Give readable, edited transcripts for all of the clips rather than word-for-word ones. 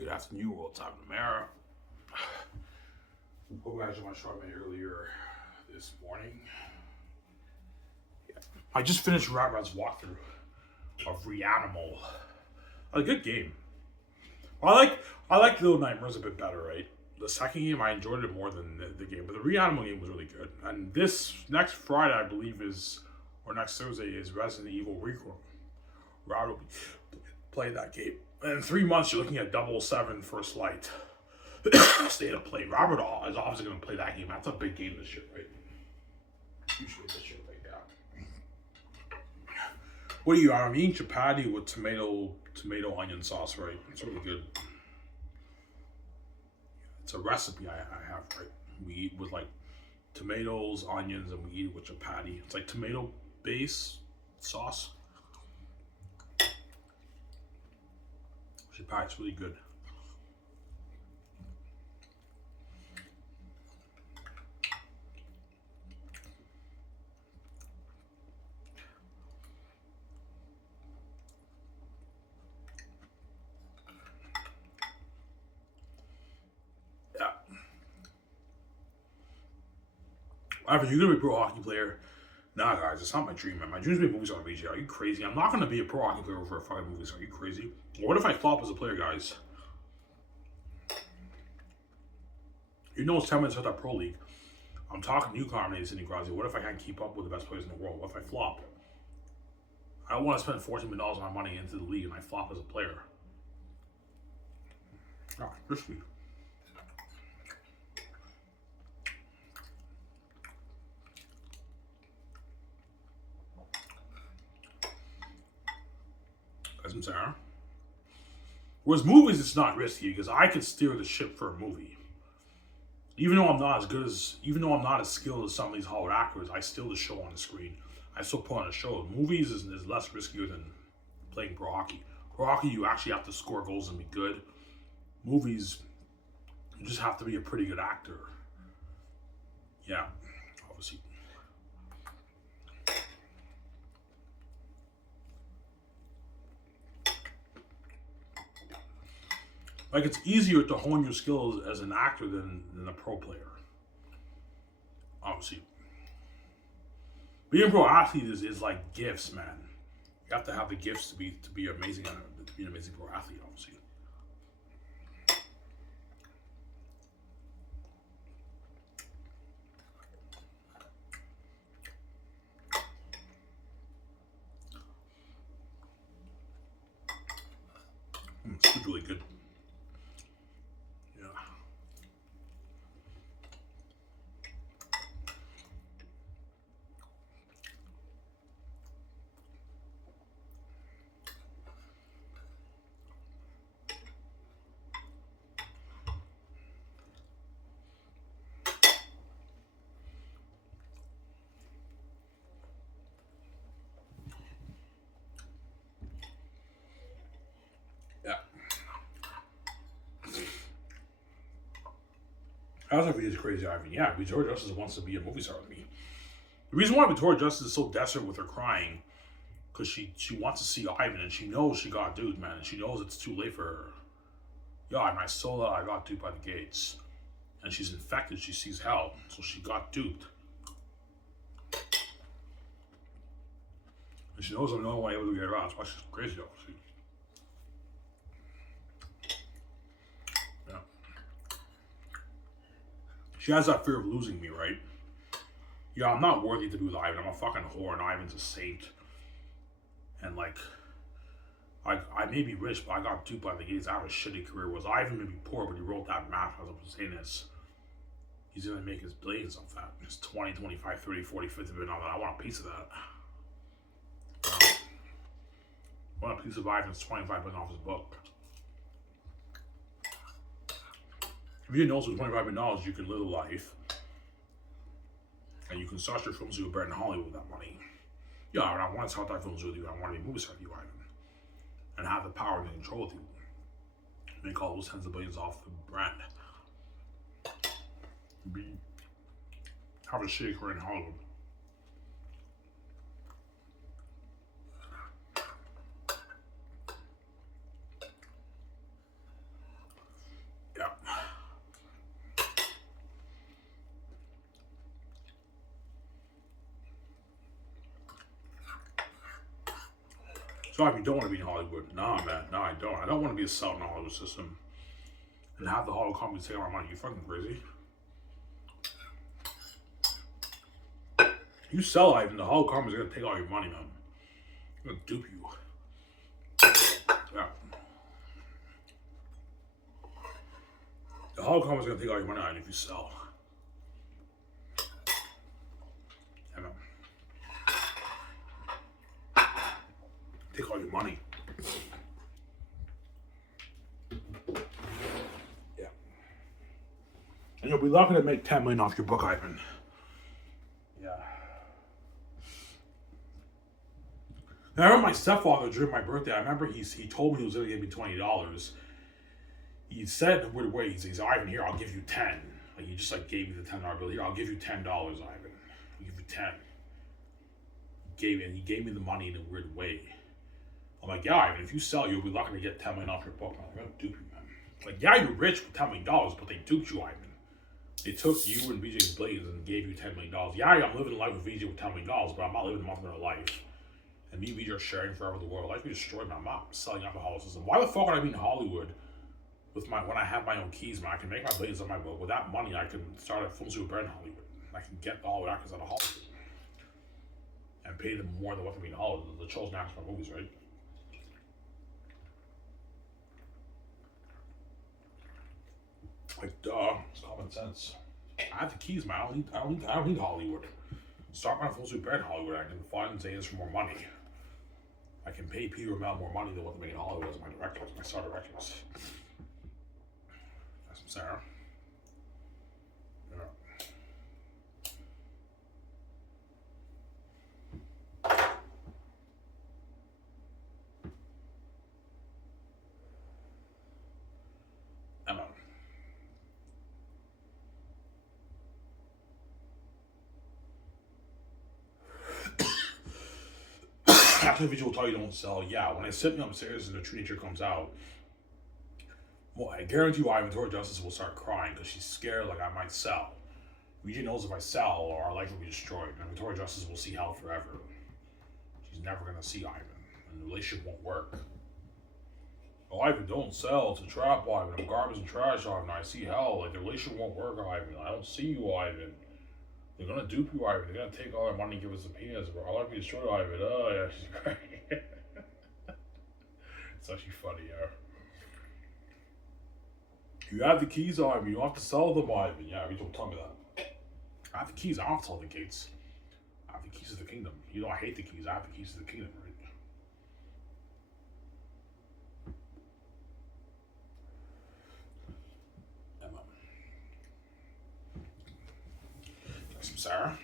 Good afternoon, world time in America. Hope you guys saw my short made earlier this morning. Yeah. I just finished Rat's walkthrough of Reanimal. A good game. I like Little Nightmares a bit better, right? The second game I enjoyed it more than the game, but the Reanimal game was really good. And this next Friday, I believe, or next Thursday is Resident Evil Requiem. Rod will be playing that game. And in 3 months, you're looking at 007 First Light. State of play. Robert is obviously going to play that game. That's a big game this year, right? Usually this year, like that. What do you? I'm eating chapati with tomato onion sauce, right? It's really good. It's a recipe I have, right? We eat with like tomatoes, onions, and we eat it with chapati. It's like tomato base sauce. Chapati's really good. If you're gonna be a pro hockey player, nah, guys, it's not my dream, man. My dream is to be a movie star, BJ. Are you crazy? I'm not gonna be a pro hockey player for a fucking movie star. Are you crazy? What if I flop as a player, guys? You know it's 10 minutes at that pro league. I'm talking to you, Carmen, Sidney Crosby. What if I can't keep up with the best players in the world? What if I flop? I don't want to spend $14 million of my money into the league and I flop as a player. Ah, crispy. I'm saying. Whereas movies, it's not risky because I could steer the ship for a movie. Even though I'm not as skilled as some of these Hollywood actors, I steal the show on the screen. I still put on a show. Movies is less riskier than playing pro hockey. Pro hockey, you actually have to score goals and be good. Movies, you just have to be a pretty good actor. Yeah, obviously. Like, it's easier to hone your skills as an actor than a pro player. Obviously. Being a pro athlete is like gifts, man. You have to have the gifts to be amazing, to be an amazing pro athlete, obviously. It's really good. I was like, he's crazy, Ivan. Yeah, Victoria Justice wants to be a movie star with me. The reason why Victoria Justice is so desperate with her crying, because she wants to see Ivan, and she knows she got duped, man, and she knows it's too late for her. Yeah, my soul, I got duped by the gates. And she's infected, she sees hell, so she got duped. And she knows I'm the only one able to get her out. That's why she's crazy, obviously. Yeah. She has that fear of losing me, right? Yeah, I'm not worthy to be with Ivan. I'm a fucking whore, and Ivan's a saint. And like, I may be rich, but I got duped by the gates. I have a shitty career. Whereas Ivan may be poor, but he wrote that math as I was saying this. He's gonna make his billions off that. His 20, 25, 30, 40, 50 billion on that. I want a piece of that. I want a piece of Ivan's 25 billion off his book. If you know, with $25 billion, you can live a life. And you can start your films with better in Hollywood with that money. Yeah, and I want to start that films with you. I want to be a movie star with you, Ivan. And have the power and control with you. Make all those tens of billions off the brand. Have a shitty career in Hollywood. Scott, you don't want to be in Hollywood. Nah, man. No, I don't. I don't want to be a sell in the Hollywood system and have the Hollywood companies take our money. You fucking crazy? You sell Ivan, the Hollywood companies are gonna take all your money, man. They're gonna dupe you. Yeah. The Hollywood companies are gonna take all your money, Ivan, if you sell. Yeah, man. Take all your money. Yeah. And you'll be lucky to make $10 million off your book, Ivan. Yeah. I remember my stepfather during my birthday. I remember he told me he was going to give me $20. He said in a weird way, he says, Ivan, here, I'll give you 10. Like, he just like gave me the $10 bill. Here, I'll give you $10, Ivan. I'll give you 10. He gave me the money in a weird way. I'm like, yeah, Ivan, if you sell, you'll be lucky to get $10 million off your book. I'm going to dupe you, man. Like, yeah, you're rich with $10 million, but they duped you, Ivan. They took you and VJ's billions and gave you $10 million. Yeah, I'm living life with VJ with $10 million, but I'm not living a month of life. And me and VJ are sharing forever the world. Life be destroyed, man. I'm not selling alcohol system. Why the fuck would I be in Hollywood with when I have my own keys, man? I can make my billions on my book. With that money, I can start a film studio brand in Hollywood. I can get all the actors out of Hollywood and pay them more than what they mean in Hollywood. The chosen actors for movies, right? Like, duh, it's common sense. I have the keys, man. I don't need Hollywood. Start my film studio brand in Hollywood. I can find Xanus for more money. I can pay Peter Mel more money than what they make in Hollywood as my directors, my star directors. That's some Sarah. Yeah. Emma. After the video will tell you don't sell, yeah, when I sit me upstairs and the true nature comes out, well, I guarantee you Victoria Justice will start crying because she's scared like I might sell. VJ knows if I sell, our life will be destroyed, and Victoria Justice will see hell forever. She's never going to see Ivan, and the relationship won't work. Oh, Ivan, don't sell. It's a trap, Ivan. I'm garbage and trash, Ivan. I see hell. Like, the relationship won't work, Ivan. I don't see you, Ivan. They're gonna dupe you, Ivan. They're gonna take all our money and give us a penis, bro. I'll let me destroy Ivan. Oh, yeah, she's crying. It's actually funny, yeah. You have the keys, Ivan. You don't have to sell them, Ivan. Yeah, you don't tell me that. I have the keys. I don't have to sell the gates. I have the keys to the kingdom. You know I hate the keys. I have the keys to the kingdom, right? Emma. Some Sarah.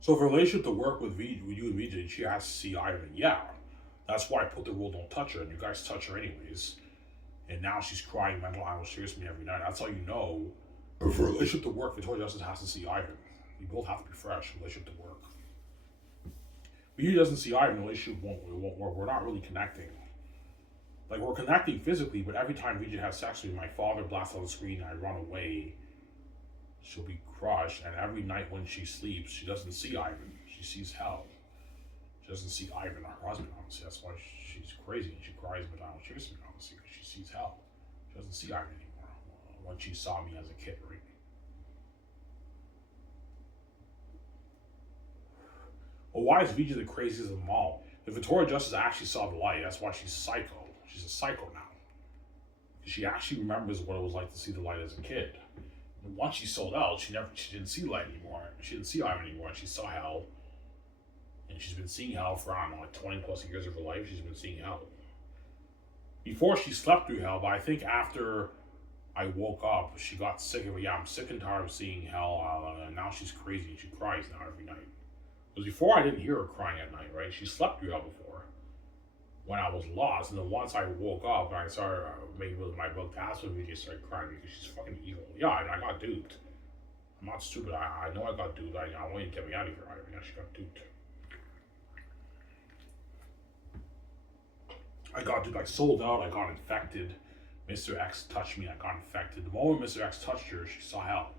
So if a relationship to work with you and VJ, she has to see Ivan. Yeah, that's why I put the rule don't touch her, and you guys touch her anyways. And now she's crying mental anguish tears to me every night. That's how you know. But for a relationship to work, Victoria Justice has to see Ivan. You both have to be fresh. Relationship to work. VJ doesn't see Ivan, the relationship won't work. We're not really connecting. Like, we're connecting physically, but every time VJ has sex with me, my father blasts on the screen and I run away. She'll be crushed, and every night when she sleeps, she doesn't see Ivan. She sees hell. She doesn't see Ivan, her husband, honestly. That's why she's crazy and she cries but I don't chase me, honestly, because she sees hell. She doesn't see Ivan anymore when she saw me as a kid, right? Well, why is VJ the craziest of them all? If Victoria Justice actually saw the light, that's why she's psycho. She's a psycho now. She actually remembers what it was like to see the light as a kid. Once she sold out, she didn't see light anymore. She didn't see Ivan anymore. She saw hell, and she's been seeing hell for, I don't know, like 20 plus years of her life. She's been seeing hell. Before she slept through hell, but I think after I woke up, she got sick of it. Yeah, I'm sick and tired of seeing hell, and now she's crazy and she cries now every night. Because before I didn't hear her crying at night, right? She slept through that before when I was lost. And then once I woke up and I saw her maybe with my book, that's when we just started crying because she's fucking evil. Yeah, I got duped. I'm not stupid. I know I got duped. I want you to get me out of here. Yeah, she got duped. I got duped. I sold out. I got infected. Mr. X touched me. I got infected. The moment Mr. X touched her, she saw hell.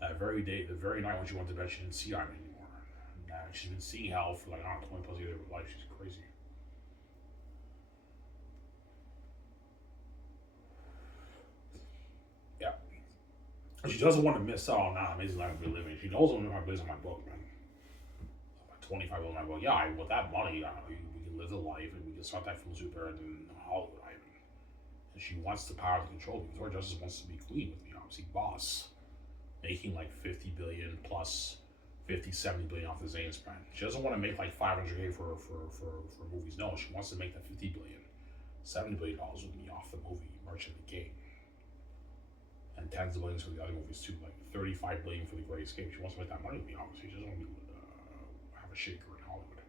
That very day, the very night when she went to bed, she didn't see Ivan anymore. And she's been seeing hell for like, I don't know, 20 plus years of her life. She's crazy. Yeah. She doesn't want to miss out on that amazing life we're living. She knows I'm based on my book, man. 25 on my book. Yeah, with that money, we can live the life and we can start that film super in Hollywood, Ivan. And she wants the power to control me. Victoria Justice wants to be queen with me, obviously, boss. Making like 50 billion plus 50, 70 billion off the Xanus brand. She doesn't want to make like 500K for movies. No, she wants to make that 50 billion, $70 billion with me off the movie, merch of the game. And tens of billions for the other movies too, like 35 billion for The Great Escape. She wants to make that money with me, obviously. She doesn't want to have a shaker in Hollywood.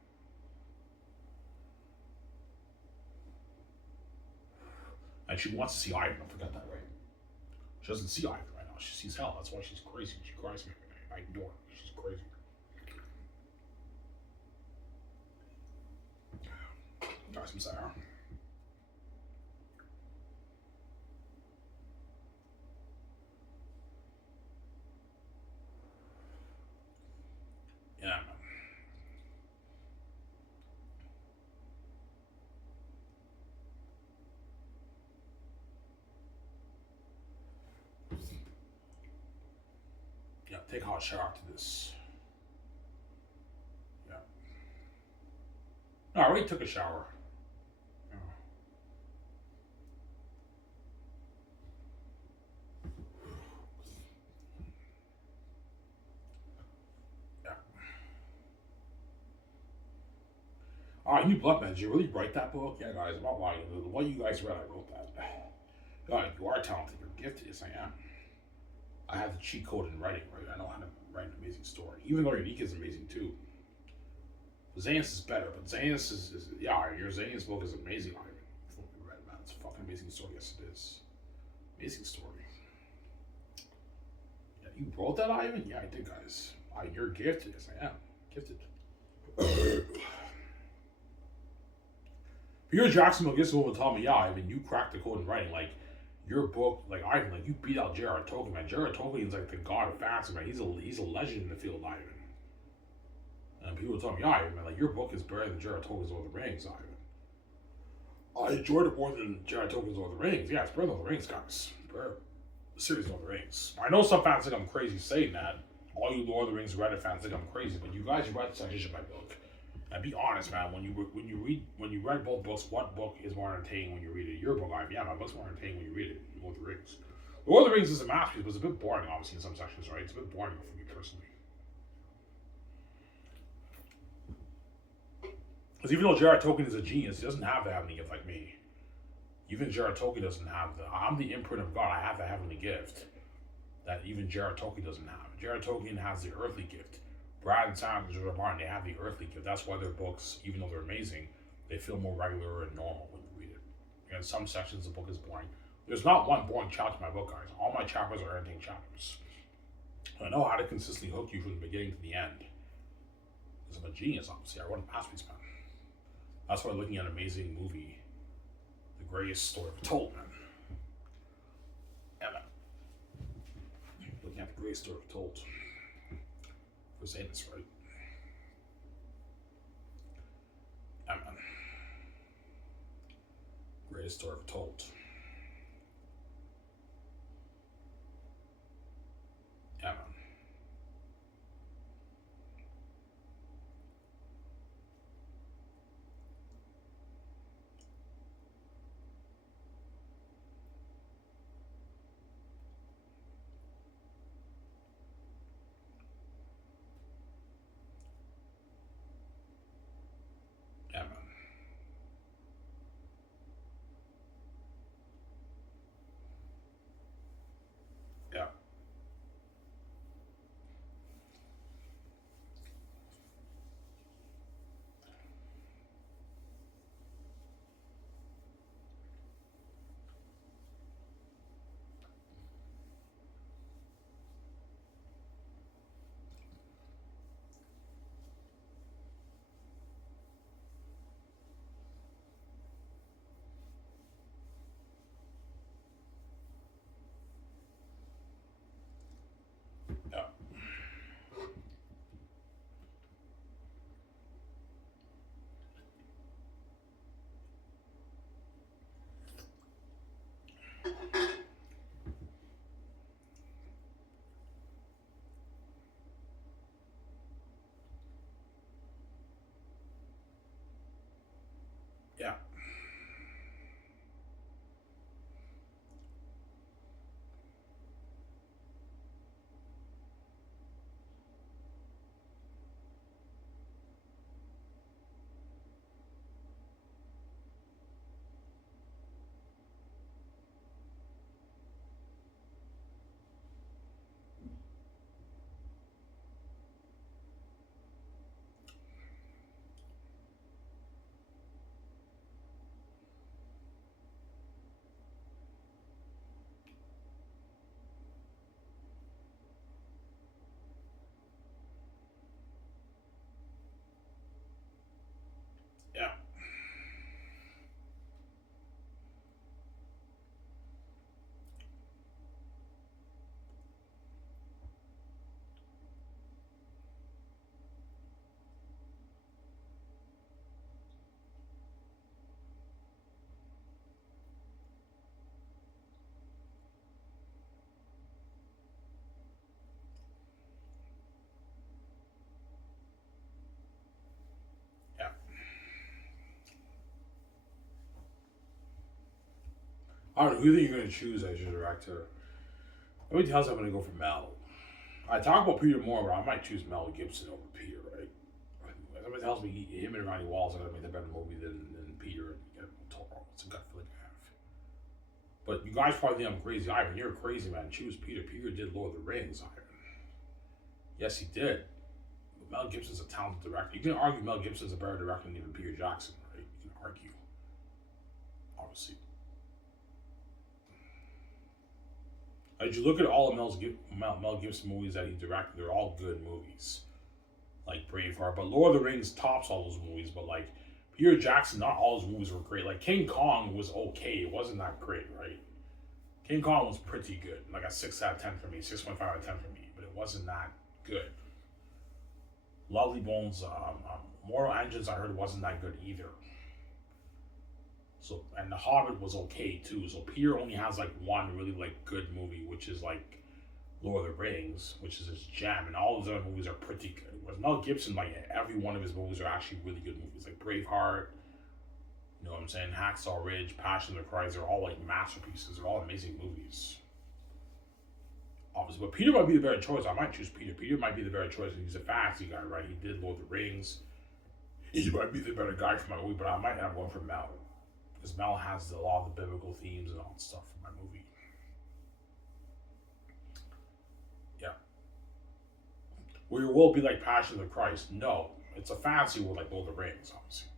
And she wants to see Ivan, don't forget that, right? She doesn't see Ivan right now. She sees hell. That's why she's crazy. She cries me every night. I ignore her. She's crazy. Got some sour. Yeah, man. Yeah, take a hot shower after this. Yeah. No, I already took a shower. Yeah. Yeah. Alright, New Blood Man, did you really write that book? Yeah, guys, I'm not lying. What you guys read, I wrote that. God, you are talented. You're gifted. Yes, I am. I have the cheat code in writing, right? I know how to write an amazing story. Even though Unique is amazing too. Xanus is better, but Xanus is yeah, your Xanus book is amazing. I read, man. It's a fucking amazing story. Yes, it is. Amazing story. Yeah, you wrote that, Ivan? Yeah, I did, guys. You're gifted. Yes, I am. Gifted. Peter Jacksonville gets will tell me, yeah, Ivan, you cracked the code in writing. Like, your book, like Ivan, like you beat out J.R.R. Tolkien, man. J.R.R. Tolkien is like the god of fantasy, man. He's a legend in the field, Ivan. And people tell me, yeah, Ivan, man, like your book is better than J.R.R. Tolkien's Lord of the Rings, Ivan. I enjoyed it more than J.R.R. Tolkien's Lord of the Rings. Yeah, it's better than Lord of the Rings, guys. Better. The series Lord of the Rings. I know some fans think I'm crazy saying that. All you Lord of the Rings Reddit fans think I'm crazy, but you guys read sections of my book. And be honest, man. When you read both books, what book is more entertaining when you read it? Your book, Ivan. Yeah, my book's more entertaining when you read it. Lord of the Rings. Lord of the Rings is a masterpiece, but it's a bit boring, obviously, in some sections, right? It's a bit boring for me personally. Because even though J.R.R. Tolkien is a genius, he doesn't have the heavenly gift like me. Even J.R.R. Tolkien doesn't have I'm the imprint of God. I have the heavenly gift that even J.R.R. Tolkien doesn't have. J.R.R. Tolkien has the earthly gift. Brad and Sam and George Martin, they have the earthly gift. That's why their books, even though they're amazing, they feel more regular and normal when you read it. And in some sections, the book is boring. There's not one boring chapter in my book, guys. All my chapters are entertaining chapters. I know how to consistently hook you from the beginning to the end. Because I'm a genius, obviously. I wrote a masterpiece, man. That's why looking at an amazing movie, the greatest story ever told, man. Yeah, man. Looking at the greatest story ever told. For Xanus, right? Yeah, man. Greatest story ever told. Yeah, man. Yeah, man. I don't know, who do you think you're going to choose as your director? Nobody tells I'm going to go for Mel. I talk about Peter more, but I might choose Mel Gibson over Peter, right? Somebody tells me him and Ronnie Wallace are going to make a better movie than Peter and Toro. It's a gut feeling I have. But you guys probably think I'm crazy. Ivan, you're crazy, man. Choose Peter. Peter did Lord of the Rings, Ivan. Yes, he did. But Mel Gibson's a talented director. You can argue Mel Gibson's a better director than even Peter Jackson, right? You can argue. Obviously. As you look at all of Mel Gibson movies that he directed, they're all good movies. Like Braveheart. But Lord of the Rings tops all those movies. But like Peter Jackson, not all his movies were great. Like King Kong was okay. It wasn't that great, right? King Kong was pretty good. Like a 6 out of 10 for me. 6.5 out of 10 for me. But it wasn't that good. Lovely Bones, Mortal Engines, I heard wasn't that good either. So, and The Hobbit was okay too. So Peter only has like one really like good movie, which is like Lord of the Rings, which is his gem, and all of his other movies are pretty good. Whereas Mel Gibson, like every one of his movies are actually really good movies, like Braveheart. You know what I'm saying? Hacksaw Ridge, Passion of the Christ, they're all like masterpieces. They're all amazing movies. Obviously, but Peter might be the better choice. I might choose Peter. Peter might be the better choice. He's a fantasy guy, right? He did Lord of the Rings. He might be the better guy for my movie, but I might have one for Mel. Because Mel has a lot of the biblical themes and all that stuff for my movie. Yeah. Where your world be like Passion of the Christ? No. It's a fantasy world like Lord of the Rings, obviously.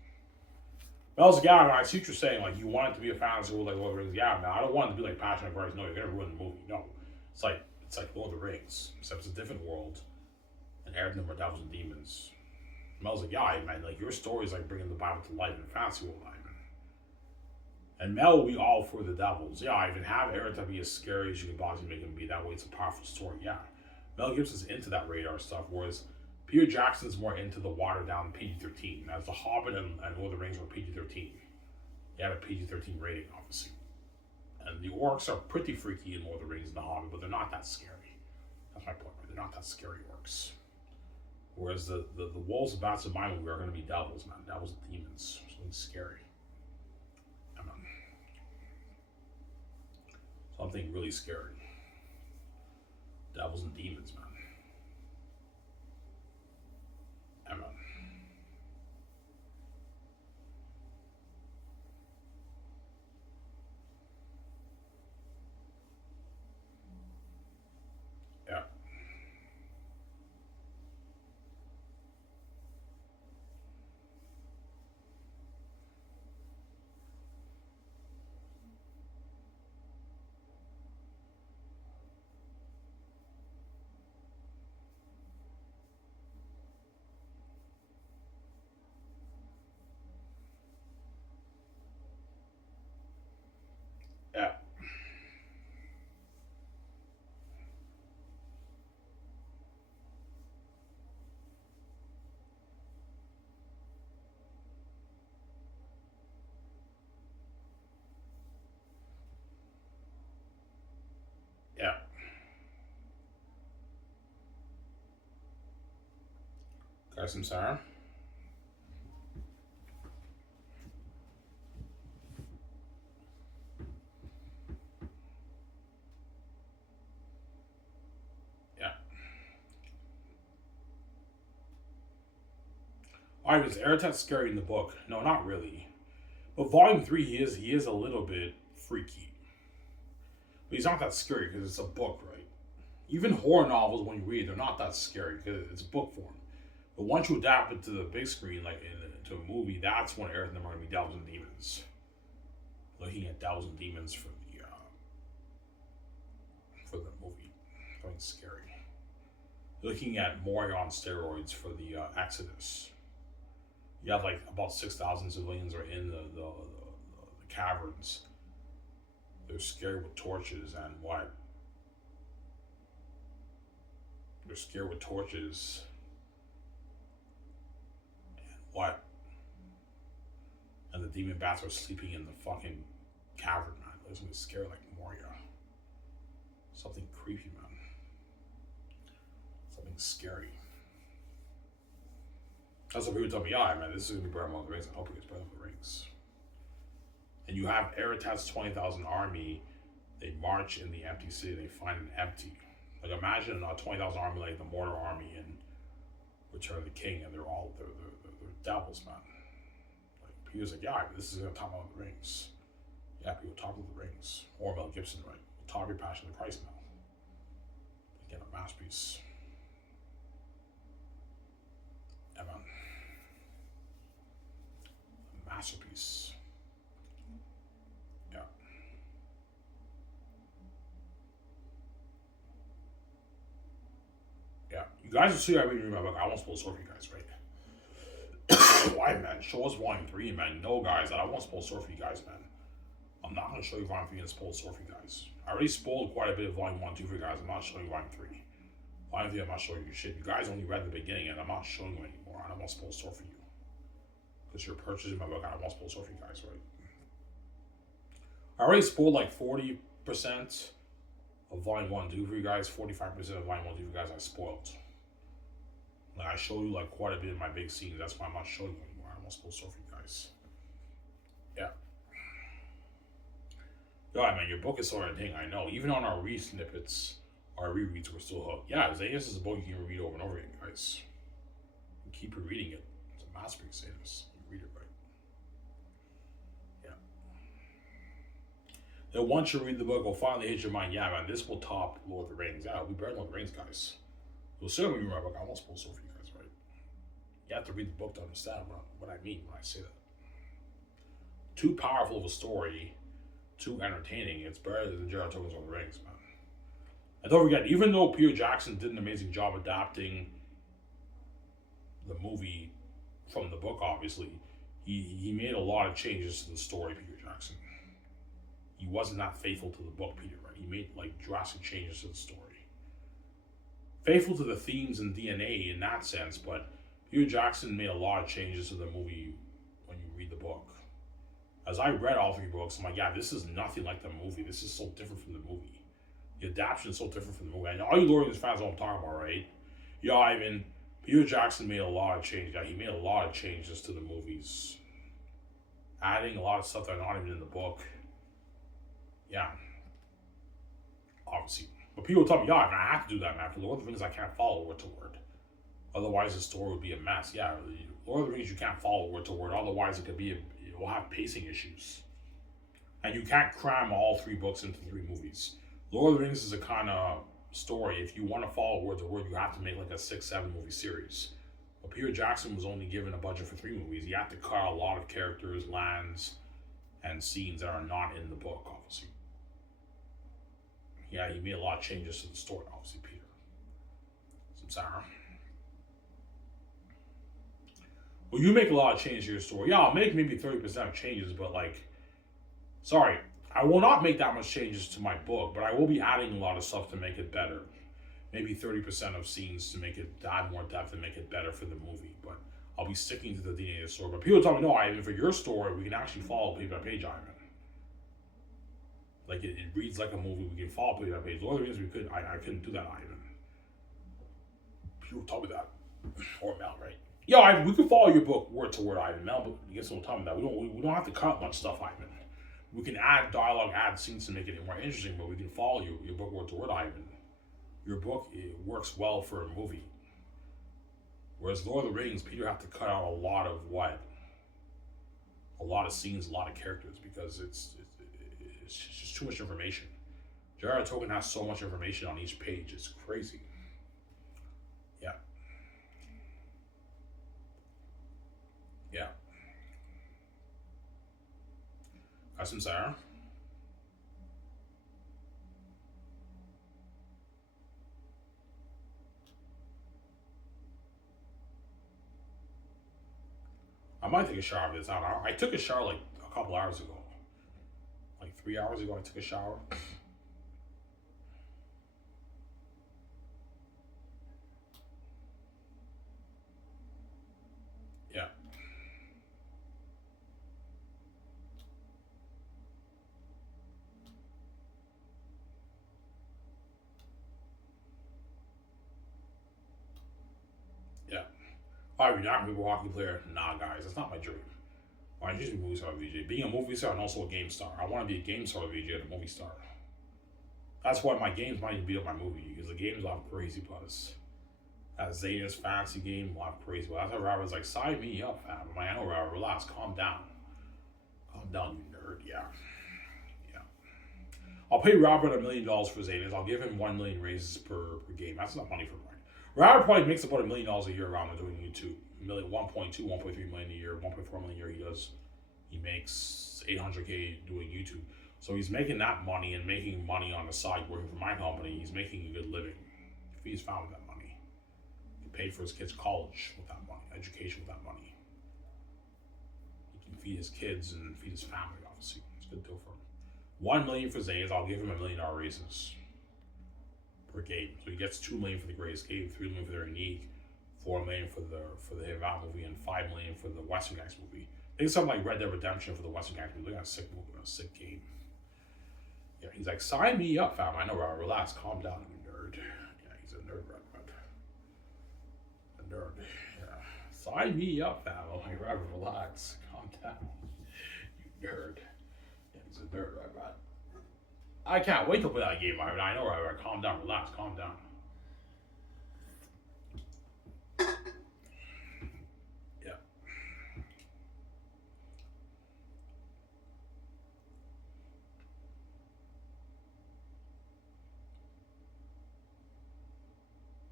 Mel's yeah, I see what you're saying. Like, you want it to be a fantasy world like Lord of the Rings. Yeah, man, I don't want it to be like Passion of the Christ. No, you're going to ruin the movie. No. It's like Lord of the Rings, except it's a different world. And everything were devils and demons. Mel's like, yeah, man, like, your story is like bringing the Bible to life in a fantasy world, Ivan. And Mel, we all for the devils. Yeah, I even have Eric to be as scary as you can possibly make him be. That way it's a powerful story, yeah. Mel Gibson's into that radar stuff, whereas Peter Jackson's more into the watered down PG-13. As The Hobbit and Lord of the Rings were PG-13. He had a PG-13 rating, obviously. And the orcs are pretty freaky in Lord of the Rings and The Hobbit, but they're not that scary. That's my point, right? They're not that scary orcs. Whereas the wolves and bats of my movie are going to be devils, man. Devils and demons. Something scary. Something really scary. Devils and demons, man. Amen. Yeah. Yeah. Yeah. Guys, I'm sorry. Yeah. Why was Eratet scary in the book? No, not really. But Volume 3, he is a little bit freaky. But he's not that scary because it's a book, right? Even horror novels, when you read, they're not that scary because it's book form. But once you adapt it to the big screen, like into a movie, that's when everything are going to be devils and demons. Looking at devils and demons for the movie, something scary. Looking at Moria on steroids for the Exodus. You have like about 6,000 civilians are in the caverns. They're scared with torches and what? They're scared with torches. And what? And the demon bats are sleeping in the fucking cavern, man. It's gonna be scary like Moria. Something creepy, man. Something scary. That's what people tell me, yeah, man, this is gonna be better than the Rings. I hope it gets better than the Rings. And you have Eretat's 20,000 army. They march in the empty city. They find it empty. Like imagine a 20,000 army like the Mortar army in Return of the King, and they're devils, man. Like Peter's like, yeah, this is gonna top of the rings. Yeah, people top of the rings. Or Mel Gibson, right? Top your Passion of the Christ, Mel. Again, a masterpiece. Yeah, man. A masterpiece. Yeah. Yeah. You guys will see I read my book. I won't spoil story for you guys, right? Why, man? Show us Volume 3, man. No, guys, I won't spoil story for you guys, man. I'm not going to show you Volume 3 and spoil story for you guys. I already spoiled quite a bit of Volume 1 2 for you guys. I'm not showing Volume 3. Volume 3, I'm not showing you shit. You guys only read the beginning, and I'm not showing you anymore. I don't want to spoil story for you. Because you're purchasing my book, I don't want to spoil story for you guys, right? I already spoiled like 40% of Volume 1 2 for you guys. 45% of Volume 1 2 for you guys I spoiled. Like, I show you like quite a bit of my big scenes. That's why I'm not showing you anymore. I don't want to spoil story for you guys. Yeah. Yeah, man, your book is so entertaining, I know. Even on our re-snippets, our rereads, we're still hooked. Yeah, Xanus is a book you can read over and over again, guys. You keep reading it. It's a masterpiece, Xanus. You read it right. Yeah. Then once you read the book, it'll finally hit your mind, yeah, man, this will top Lord of the Rings. Yeah, we better than Lord of the Rings, guys. You'll certainly read my book. I won't spoil so for you guys, right? You have to read the book to understand what I mean when I say that. Too powerful of a story, too entertaining. It's better than J.R.R. Tolkien's Lord of the Rings, man. And don't forget, even though Peter Jackson did an amazing job adapting the movie from the book, obviously, he made a lot of changes to the story, Peter Jackson. He wasn't that faithful to the book, Peter, right? He made like drastic changes to the story. Faithful to the themes and DNA in that sense, but Peter Jackson made a lot of changes to the movie when you read the book. As I read all 3 books, I'm like, yeah, this is nothing like the movie. This is so different from the movie. The adaptation is so different from the movie. And all you Lord of the Rings fans know what I'm talking about, right? Yeah, I mean, Peter Jackson made a lot of changes. Yeah, he made a lot of changes to the movies. Adding a lot of stuff that's not even in the book. Yeah. Obviously. But people tell me, yeah, I have to do that, man. For Lord of the Rings, I can't follow word to word. Otherwise, the story would be a mess. Yeah, Lord of the Rings, you can't follow word to word. Otherwise, it will have pacing issues. And you can't cram all 3 books into 3 movies. Lord of the Rings is a kind of story. If you want to follow word to word, you have to make like a 6-7 movie series. But Peter Jackson was only given a budget for 3 movies. You have to cut a lot of characters, lands, and scenes that are not in the book, obviously. Yeah, he made a lot of changes to the story, obviously, Peter. Samsara. Well, you make a lot of changes to your story. Yeah, I'll make maybe 30% of changes, but like, sorry, I will not make that much changes to my book, but I will be adding a lot of stuff to make it better. Maybe 30% of scenes to make it add more depth and make it better for the movie, but I'll be sticking to the DNA of the story. But people tell me, no, Ivan, for your story, we can actually follow page by page, Ivan. Like, it reads like a movie. We can follow page by page. Lord of the Rings, I couldn't do that, Ivan. People tell me that. Or Mel, right? Yeah, Ivan, we can follow your book word to word, Ivan. Mel, but you guess what I'm talking about. We don't have to cut much stuff, Ivan. We can add dialogue, add scenes to make it more interesting, but we can follow your book word to word, Ivan. Your book, it works well for a movie. Whereas Lord of the Rings, Peter have to cut out a lot of what? A lot of scenes, a lot of characters, because it's just too much information. J.R.R. Tolkien has so much information on each page, it's crazy. Yeah. Yeah. Got some Sarah. I might take a shower after this out. I took a shower like a couple hours ago. Like 3 hours ago, I took a shower. Yeah. Yeah. You're not gonna be a hockey player? Nah, guys, that's not my dream. I usually movie star VJ. Being a movie star and also a game star. I want to be a game star VJ and a movie star. That's why my games might even beat up my movie, because the games will have crazy buzz. That Xanus fantasy game will have crazy buzz. That's why Robert's like, sign me up, fam. I'm like, I know, Robert, relax, calm down. Calm down, you nerd, yeah. Yeah. I'll pay Robert $1 million for Xanus. I'll give him 1 million raises per game. That's not money for Robert. Robert probably makes about $1 million a year around doing YouTube. 1.2, 1.3 million a year, 1.4 million a year he makes 800K doing YouTube. So he's making that money and making money on the side working for my company. He's making a good living. If he's found that money. He paid for his kids' college with that money, education with that money. He can feed his kids and feed his family, obviously. It's a good deal for him. 1 million for Zays, I'll give him $1 million raises per game. So he gets 2 million for the greatest game, 3 million for the unique, 4 million for the Hip-Hop movie, and 5 million for the Western Gangs movie. I think something like Red Dead Redemption for the Western Gangs movie. Look at a sick movie, a sick game. Yeah, he's like, sign me up, fam. I know, Robert, relax, calm down, you nerd. Yeah, he's a nerd, Robert. A nerd. Yeah. Sign me up, fam. I'm like, Robert, relax, calm down. You nerd. Yeah, he's a nerd, Robert. I can't wait to play that game, Robert. I know, Robert. Calm down, relax, calm down.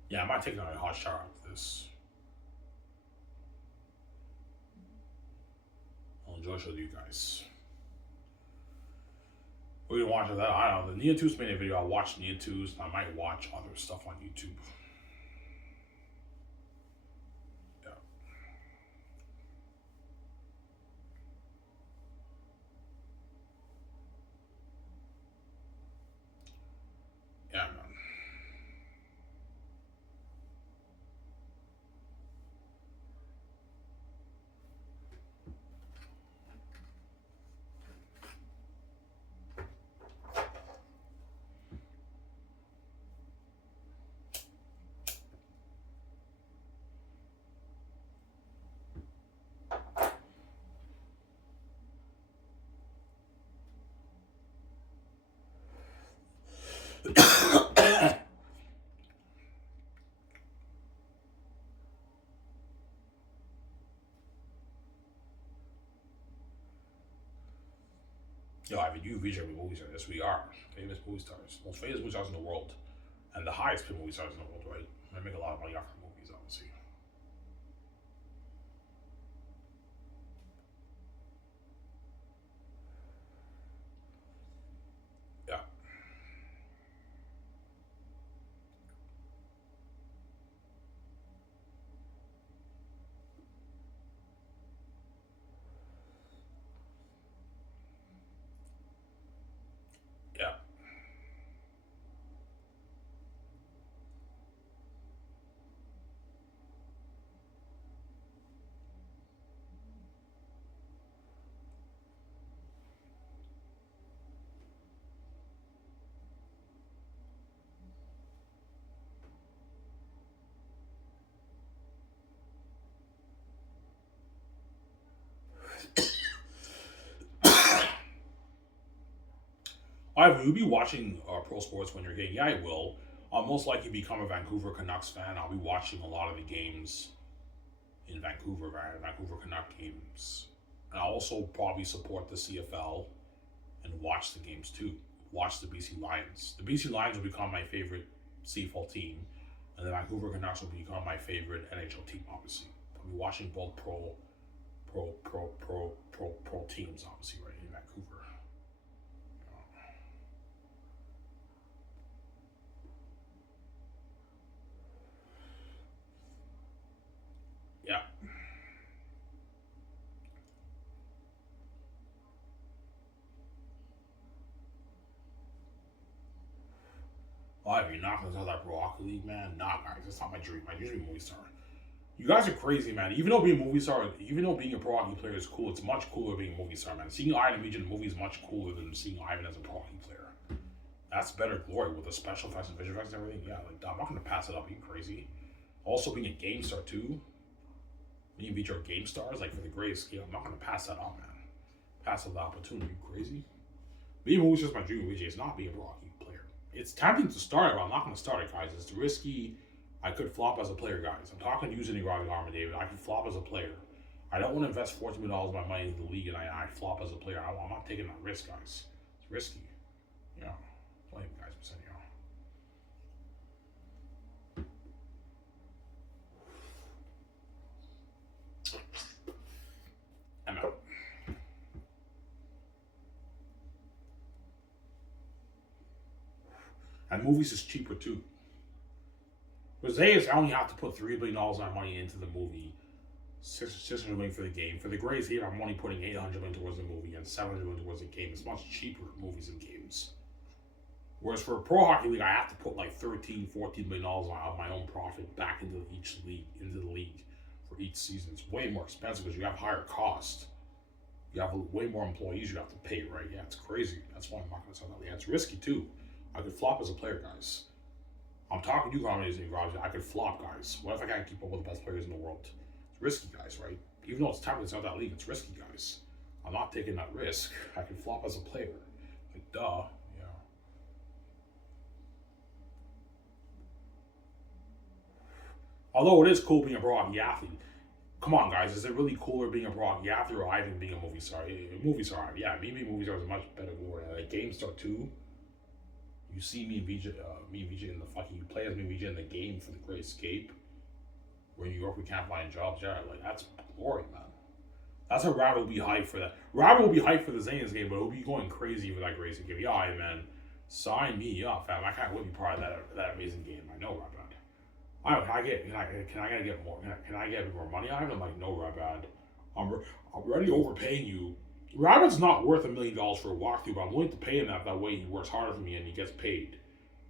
Yeah, I might take another hot shower after this. I'll enjoy showing you guys. We're gonna watch that. I don't know. The Nia 2's made a video. I'll watch Nia 2's. I might watch other stuff on YouTube. Yeah. Yeah, man. Yo, Ivan, you feature with movie stars. Yes, we are. Famous movie stars. Most famous movie stars in the world. And the highest paid movie stars in the world, right? I make a lot of money off the movies, obviously. Yeah. Yeah. Will you be watching pro sports when you're getting? Yeah, I will. I'll most likely become a Vancouver Canucks fan. I'll be watching a lot of the games in Vancouver, right? Vancouver Canuck games. And I'll also probably support the CFL and watch the games too. Watch the BC Lions. The BC Lions will become my favorite CFL team, and the Vancouver Canucks will become my favorite NHL team, obviously. I'll be watching both pro teams, obviously, right, in Vancouver. Yeah. Oh, if you're not gonna tell that Pro Hockey League, man, nah, guys, that's not my dream. My dream is to be a movie star. You guys are crazy, man. Even though being a movie star, even though being a pro hockey player is cool, it's much cooler being a movie star, man. Seeing Ivan in a movie is much cooler than seeing Ivan as a pro hockey player. That's better glory with the special effects and visual effects and everything. Yeah, like I'm not gonna pass it up. Are you crazy? Also being a game star too. Me and VJ are game stars, like for the greatest game. I'm not gonna pass that on, man. Pass up the opportunity. Are you crazy? Being who's just my dream, VJ, is not being a Rocky player. It's tempting to start it, but I'm not gonna start it, guys. It's risky. I could flop as a player, guys. I'm talking using Robbie Armor, David. I can flop as a player. I don't want to invest $14 million of my money into the league and I flop as a player. I'm not taking that risk, guys. It's risky. Yeah. 20 guys percent, I'm out. And movies is cheaper too. With Xanus, I only have to put $3 billion of my money into the movie. $600 million for the game. For the greatest game, I'm only putting $800 million towards the movie and $700 million towards the game. It's much cheaper movies and games. Whereas for a pro hockey league, I have to put like $13, $14 million of my own profit back into the league for each season. It's way more expensive because you have higher cost. You have way more employees you have to pay, right? Yeah, it's crazy. That's why I'm not going to sell that. Yeah, it's risky too. I could flop as a player, guys. I'm talking to you guys in garage. I could flop, guys. What if I can't keep up with the best players in the world? It's risky, guys, right? Even though it's time to sell that league, it's risky, guys. I'm not taking that risk. I can flop as a player. Like, duh. Yeah. Although it is cool being a pro hockey athlete. Come on, guys. Is it really cooler being a pro hockey athlete or I even being a movie star? Movie star, yeah. Me being a movie star is a much better glory. Like, Game Star 2. You see me and VJ in the fucking, you play as me and VJ in the game for the Great Escape. Where in New York we can't find jobs. Yeah, like that's glory, man. That's how Rabbit will be hyped for that. Rabbit will be hyped for the Xanus game, but he'll be going crazy for that Great Escape game. Yeah, man. Sign me up, fam. I can't wait to be part of that amazing game. I know, Rabbit. Can I get more? Can I get more money out of him? I'm like, no, Rabbit. I'm already overpaying you. Rabbit's not worth $1 million for a walkthrough, but I'm willing to pay him that way he works harder for me and he gets paid.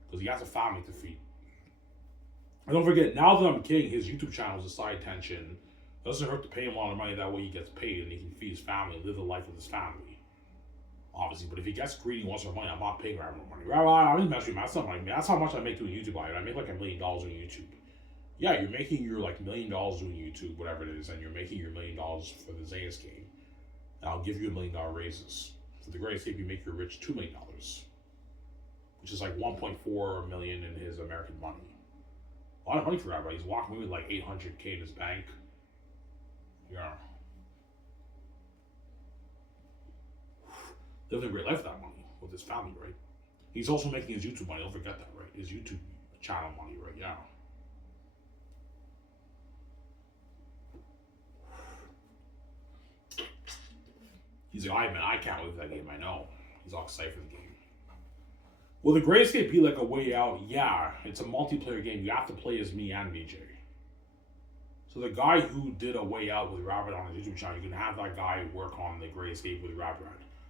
Because he has a family to feed. And don't forget, now that I'm king, his YouTube channel is a side tension. It doesn't hurt to pay him a lot of money, that way he gets paid and he can feed his family and live the life of his family. Obviously, but if he gets greedy and wants more money, I'm not paying Rabbit more money. Rabbit, I'm just messing with you. That's not money. That's how much I make doing YouTube. I make like $1 million doing YouTube. Yeah, you're making your like $1 million doing YouTube, whatever it is, and you're making your $1 million for the Xanus game. And I'll give you $1 million raises. For the Great Escape, you make your rich $2 million, which is like 1.4 million in his American money. A lot of money for Rabbit. He's walking away with like $800K in his bank. Yeah. Living a great life with that money, with his family, right? He's also making his YouTube money. Don't forget that, right? His YouTube channel money, right? Yeah. He's like, man, I can't wait for that game. I know. He's all excited for the game. Will the Great Escape be like a way out? Yeah, it's a multiplayer game. You have to play as me and VJ. So the guy who did a way out with Rabbit on his YouTube channel, you can have that guy work on the Great Escape with Rabbit.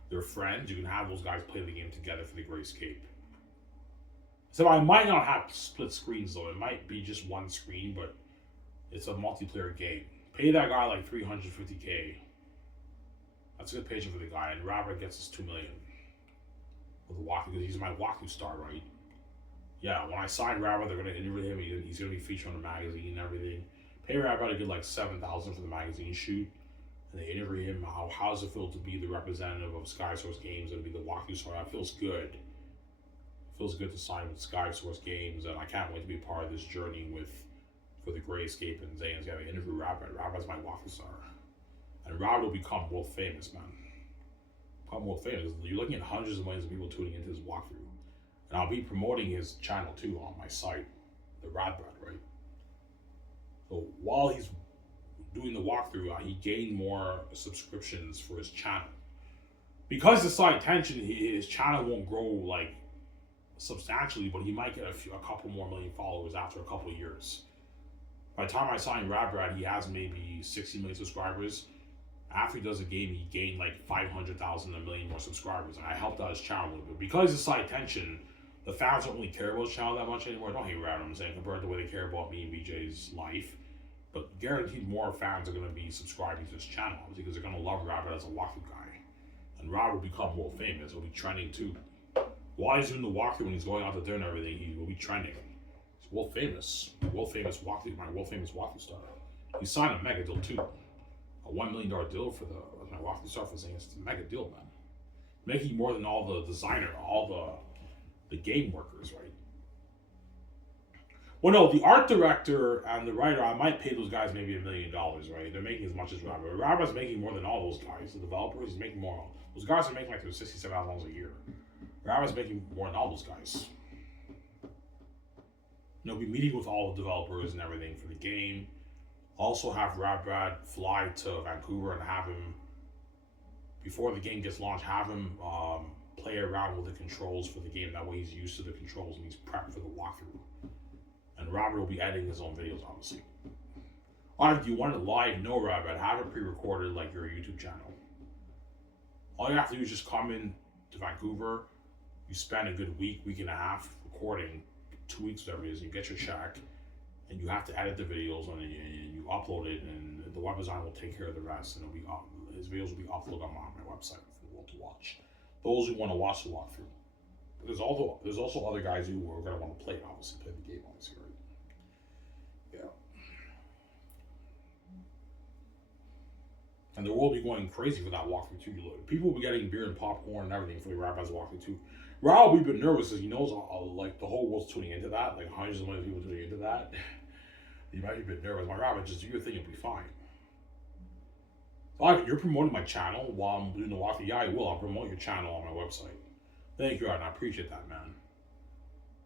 They're friends. You can have those guys play the game together for the Great Escape. So I might not have split screens though. It might be just one screen, but it's a multiplayer game. Pay that guy like $350K. That's a good paycheck for the guy, and Rabbit gets us $2 million with the walkthrough because he's my walkthrough star, right? Yeah, when I sign Rabbit, they're gonna interview him. He's gonna be featured on the magazine and everything. Pay Rabbit a good like $7,000 for the magazine shoot, and they interview him. How does it feel to be the representative of Skiv SOURCE Games and be the walkthrough star? That feels good. It feels good to sign with Skiv SOURCE Games, and I can't wait to be part of this journey for the Great Escape and Xanus. Got to interview Rabbit. Rabbit's my walkthrough star. And Rabbit will become world famous, man. Become world famous. You're looking at hundreds of millions of people tuning into his walkthrough. And I'll be promoting his channel too on my site, the Rabbit, right? So while he's doing the walkthrough, he gained more subscriptions for his channel. Because the side tension, his channel won't grow like substantially, but he might get a couple more million followers after a couple of years. By the time I sign Rabbit, he has maybe 60 million subscribers. After he does a game, he gained like 500,000, 1 million more subscribers, and I helped out his channel a little bit. Because it's side tension, the fans don't really care about his channel that much anymore. Don't hate Rabbit, I'm saying, compared to the way they care about me and BJ's life. But guaranteed more fans are going to be subscribing to his channel because they're going to love Rabbit as a walkthrough guy. And Rabbit will become world famous. He'll be trending too. While he's doing the walkthrough, when he's going out to dinner and everything, he will be trending. He's world famous. World famous walkthrough, my world famous walkthrough star. He signed a mega deal too. A $1 million deal for my walkthrough stuff was saying it's a mega deal, man. Making more than all the designer, all the game workers, right? Well, no, the art director and the writer, I might pay those guys maybe $1 million, right? They're making as much as Rabbit. Rabbit's making more than all those guys. The developers, he's making more. Those guys are making like $67,000 a year. Rabbit's making more than all those guys. Be meeting with all the developers and everything for the game. Also have Rabbit fly to Vancouver and have him, before the game gets launched, have him play around with the controls for the game. That way he's used to the controls and he's prepped for the walkthrough. And Robert will be editing his own videos, obviously. Or if you want it live, no Rabbit, have it pre-recorded like your YouTube channel. All you have to do is just come in to Vancouver. You spend a good week and a half recording, 2 weeks, whatever it is, and you get your check, and you have to edit the videos and you upload it, and the web design will take care of the rest, and his videos will be uploaded on my website for the world to watch. Those who want to watch the walkthrough. There's also other guys who are going to want to play it, obviously, play the game, obviously, right? Yeah. And the world will be going crazy for that walkthrough too. People will be getting beer and popcorn and everything for the Rabbi's walkthrough too. Rob will be a bit nervous because he knows like the whole world's tuning into that, like hundreds of millions of people tuning into that. He might be a bit nervous. My Rabbi, just do your thing, you'll be fine. So you're promoting my channel while I'm doing the walkthrough. Yeah, I will. I'll promote your channel on my website. Thank you, and I appreciate that, man.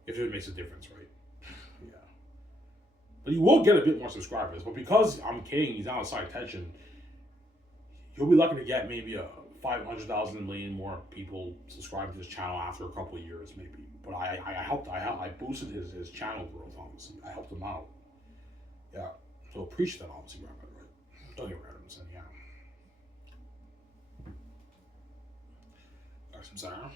If it makes a difference, right? Yeah. But you will get a bit more subscribers. But because I'm king, he's not a side tension. You'll be lucky to get maybe 500,000 million more people subscribe to his channel after a couple of years, maybe. But I boosted his channel growth, obviously. I helped him out. Yeah. So appreciate that, obviously, right? Don't get rid of him, saying, yeah. Got some sound.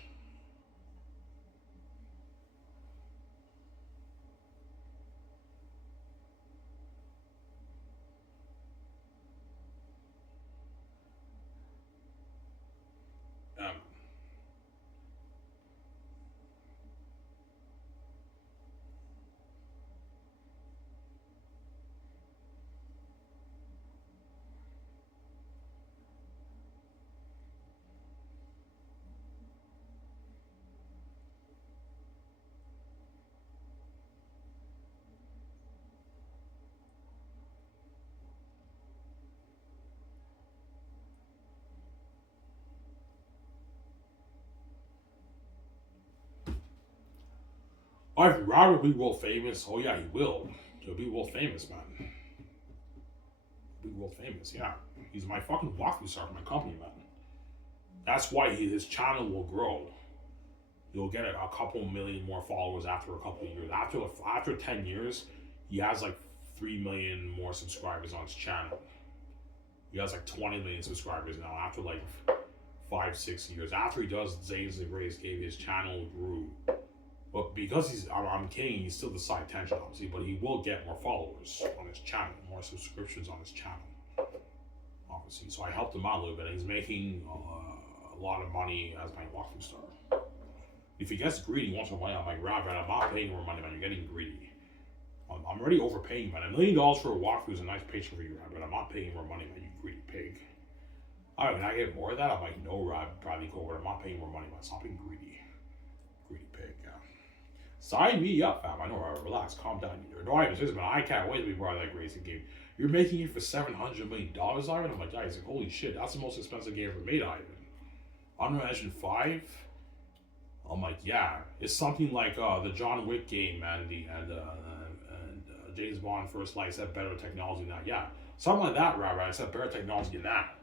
If Robert will be world famous, oh yeah, he will. He'll be world famous, man. He'll be world famous, yeah. He's my fucking walkthrough star for my company, man. That's why his channel will grow. You'll get a couple million more followers after a couple of years. After 10 years, he has like 3 million more subscribers on his channel. He has like 20 million subscribers now after like 5-6 years. After he does Zane's the Greatest Game, his channel grew. But because I'm king, he's still the side tension, obviously, but he will get more followers on his channel, more subscriptions on his channel, obviously. So I helped him out a little bit. He's making a lot of money as my walkthrough star. If he gets greedy, wants more money, I'm like, Rabbit, I'm not paying more money, man. You're getting greedy. I'm already overpaying, man. $1 million for a walkthrough is a nice paycheck for you, Rabbit. I'm not paying more money, man, you greedy pig. All right, can I get more of that? I'm like, no, Rabbit, probably go over. I'm not paying more money, man. Stop being greedy. Greedy pig, yeah. Sign me up, fam. I know, Robert. Relax. Calm down. No, I even man. I can't wait to be part of that racing game. You're making it for $700 million, Ivan? I'm like, yeah. He's like, holy shit, that's the most expensive game ever made, Ivan. Unreal Engine 5? I'm like, yeah. It's something like the John Wick game and James Bond First Light said better technology than that. Yeah. Something like that, Robert. I said better technology than that.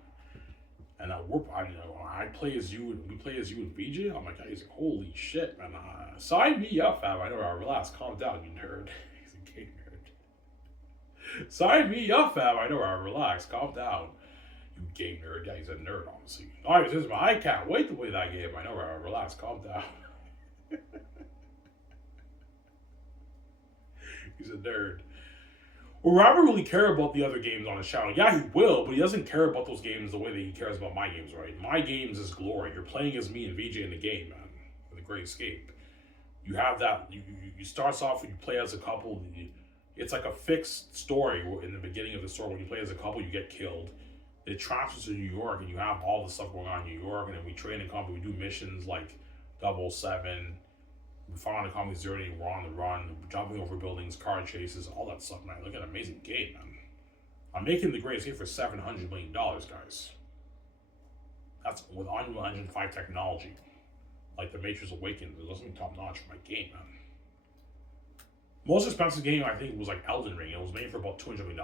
And I play as you, and we play as you and VJ. I'm like, he's like, holy shit, man. Sign me up, fam. I know, relax, calm down, you nerd. He's a gay nerd. Sign me up, fam. I know, relax, calm down. You gay nerd. Yeah, he's a nerd, honestly. All right, man, I can't wait to play that game. I know, relax, calm down. He's a nerd. Will Robert really care about the other games on his channel? Yeah, he will, but he doesn't care about those games the way that he cares about my games, right? My games is glory. You're playing as me and VJ in the game, man. For the Great Escape. You have that. You starts off when you play as a couple. It's like a fixed story. In the beginning of the story, when you play as a couple, you get killed. It transfers to New York, and you have all the stuff going on in New York. And then we train in combat. We do missions like 007. We find the combat journey. We're on the run, jumping over buildings, car chases, all that stuff. Man, look at an amazing game, man. I'm making the greatest game for $700 million, guys. That's with Unreal Engine 5 technology. Like the Matrix Awakens, it doesn't top notch for my game, man. Most expensive game I think was like Elden Ring. It was made for about $200 million.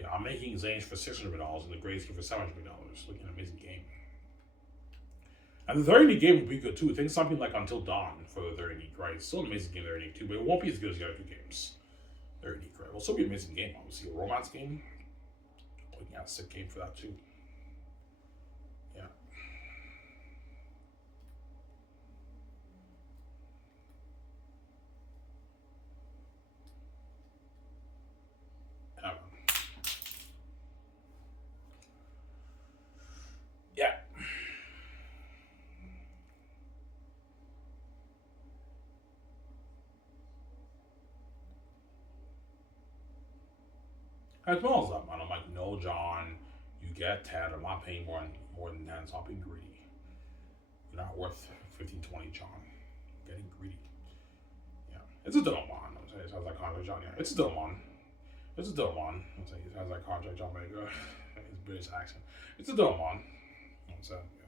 Yeah, I'm making Xanus for $600 million and the greatest game for $700 million. Look at an amazing game. And the 30 game will be good too. Think something like Until Dawn for the 30, right? It's still an amazing game, 30 too, but it won't be as good as the other two games. 30, right? It'll still be an amazing game, obviously. A romance game. Looking at a sick game for that too. Yeah. Yeah. As well as that, man. I'm like, no, John, you get 10. I'm not paying more than 10, so I'll be greedy. You're not worth 15, 20, John. I'm getting greedy. Yeah. It's a dumb one. I'm saying it sounds like contract, John. Yeah. It's a dumb one. It's a dumb one. I'm saying it sounds like contract, John Maker. His British accent. It's a dumb one. I'm saying, yeah.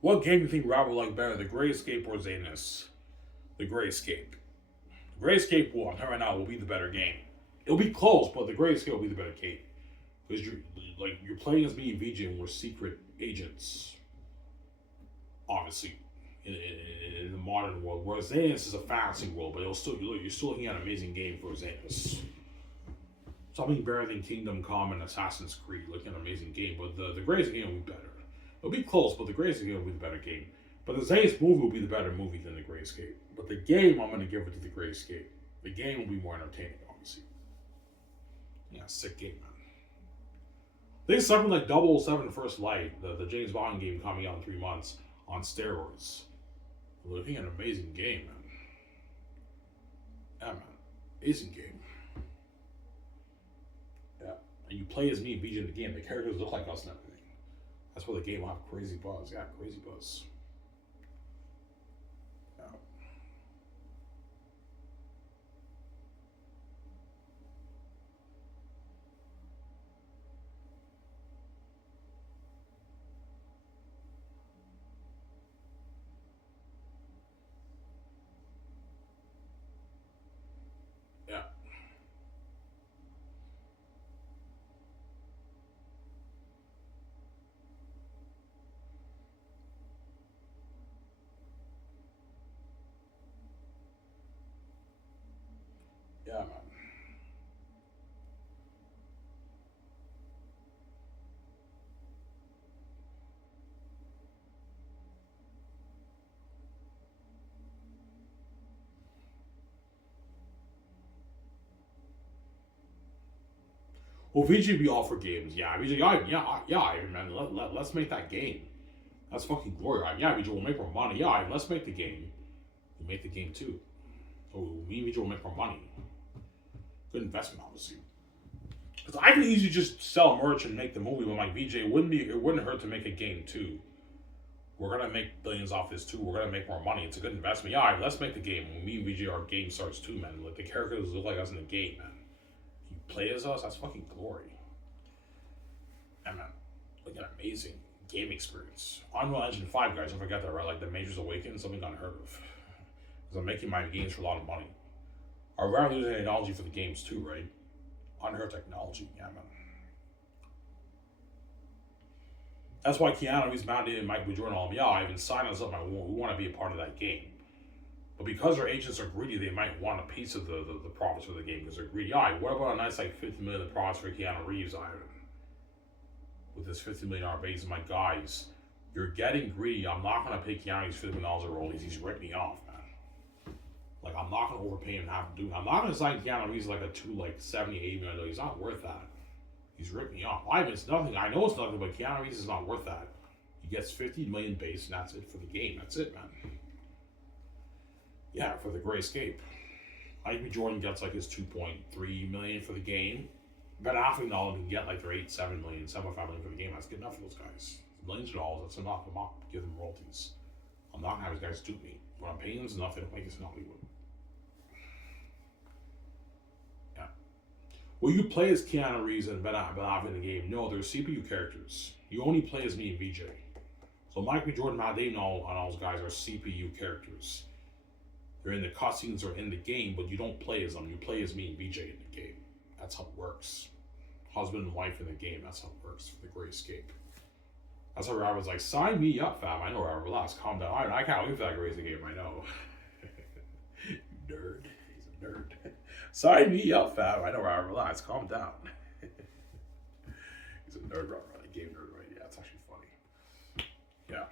What game do you think Rob would like better, The Great Escape or Xanus? The Great Escape. The Great Escape will, I'm telling you right now, will be the better game. It'll be close, but The Great Escape will be the better game. Because you're playing as me and VJ and we're secret agents. Obviously. In the modern world. Whereas Xanus is a fantasy world, but you're still looking at an amazing game for Xanus. Something better than Kingdom Come and Assassin's Creed. Looking at an amazing game, but the Great Escape will be better. It'll be close, but The Great Escape will be the better game. But the Xanus movie will be the better movie than The Great Escape. But the game, I'm going to give it to The Great Escape. The game will be more entertaining, obviously. Yeah, sick game, man. There's something like 007 First Light, the James Bond game coming out in 3 months on steroids. We're looking at an amazing game, man. Yeah, man. Amazing game. Yeah. And you play as me and BJ in the game. The characters look like us and everything. That's where the game will have crazy buzz. Yeah, crazy buzz. Yeah. Yeah. Yeah, man. Well, VGB offer games. Yeah, VG, Ivan, man. Let's make that game. That's fucking glory. Yeah, VG will make more money. Yeah, Ivan, let's make the game. We make the game too. Oh, me and VG will make more money. Good investment, obviously. Because I can easily just sell merch and make the movie, but like VJ, it wouldn't hurt to make a game too. We're gonna make billions off this too. We're gonna make more money. It's a good investment. Yeah, Ivan, let's make the game. When me and VJ, our game starts too, man. Like the characters look like us in the game, man. You play as us, that's fucking glory. And man, like an amazing game experience. Unreal Engine 5, guys, don't forget that, right? Like the Matrix Awakens, something unheard of. Because I'm making my games for a lot of money. Are we using technology for the games too, right? Unheard technology, yeah, man. That's why Keanu Reeves, Matt Damon, Mike B. Jordan, all yeah, I even signed us up. We want to be a part of that game. But because their agents are greedy, they might want a piece of the profits for the game because they're greedy. All right, what about a nice like $50 million profits for Keanu Reeves, Ivan? With this $50 million base, my guys, you're getting greedy. I'm not going to pay Keanu Reeves $50 million a roll. He's ripping me off, man. Like, I'm not going to overpay him and have to do it. I'm not going to sign Keanu Reeves like a $70, $80 million. He's not worth that. He's ripping me off. Ivan, it's nothing. I know it's nothing, but Keanu Reeves is not worth that. He gets $50 million base, and that's it for the game. That's it, man. Yeah, for the Gray Escape. Michael B. Jordan gets like his $2.3 million for the game. Ben Affleck and all of them can get like their $7 million, $7.5 million for the game. That's good enough for those guys. Millions of dollars, that's enough. I'm not giving them royalties. I'm not gonna have these guys dupe me. When I'm paying them enough, they don't make us in Hollywood. Yeah. Will you play as Keanu Reeves and Ben Affleck in the game? No, they're CPU characters. You only play as me and VJ. So Mike B. Jordan, Matt Damon, all those guys are CPU characters. They're in the cutscenes or in the game, but you don't play as them. You play as me and VJ in the game. That's how it works. Husband and wife in the game. That's how it works for the Gray Escape. That's how Rob was like, sign me up, fam. I know, Rob. Relax. Calm down. I can't wait for that Gray Escape game. I know. Nerd. He's a nerd. Sign me up, fam. I know, Rob. Relax. Calm down. He's a nerd, Rob. A game nerd, right? Yeah, it's actually funny. Yeah.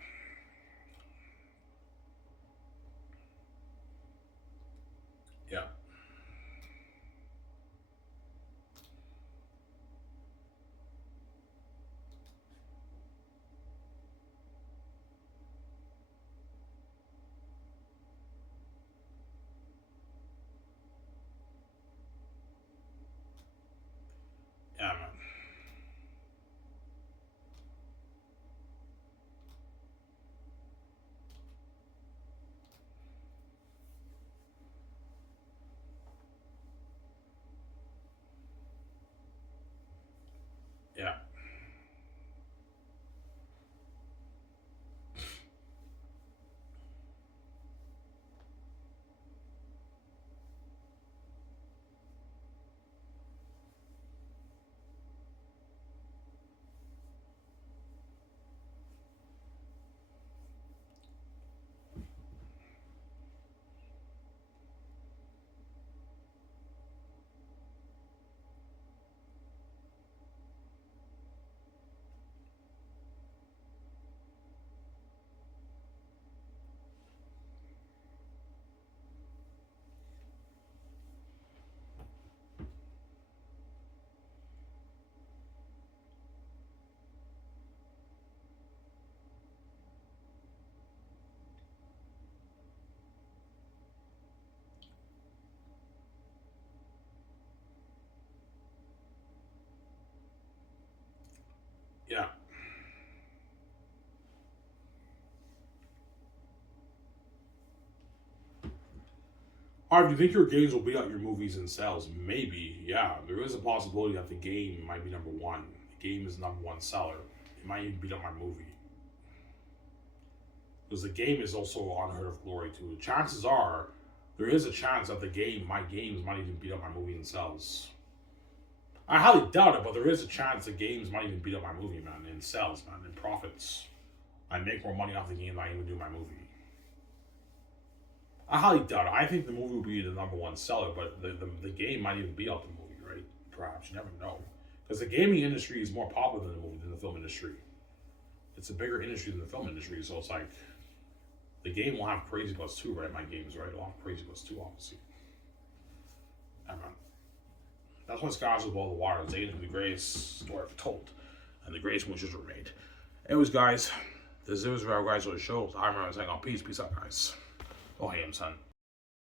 Yeah. Yeah, man. Yeah. Yeah. Harv, do you think your games will beat out your movies in sales? Maybe, yeah. There is a possibility that the game might be number one. The game is number one seller. It might even beat out my movie. Because the game is also unheard of glory too. Chances are, there is a chance that my games might even beat up my movie in sales. I highly doubt it, but there is a chance the games might even beat up my movie, man, in sales, man, in profits. I make more money off the game than I even do my movie. I highly doubt it. I think the movie will be the number one seller, but the game might even beat out the movie, right? Perhaps. You never know. Because the gaming industry is more popular than the film industry. It's a bigger industry than the film industry, so it's like the game will have Crazy Plus 2, right? My games, right? It'll have Crazy Plus 2, obviously. I mean, that's why Skies will blow the water. It's the greatest story ever told. And the greatest movies were made. Anyways, guys, this is our guys on the show. I'm saying, peace out, guys. Oh, hey, son.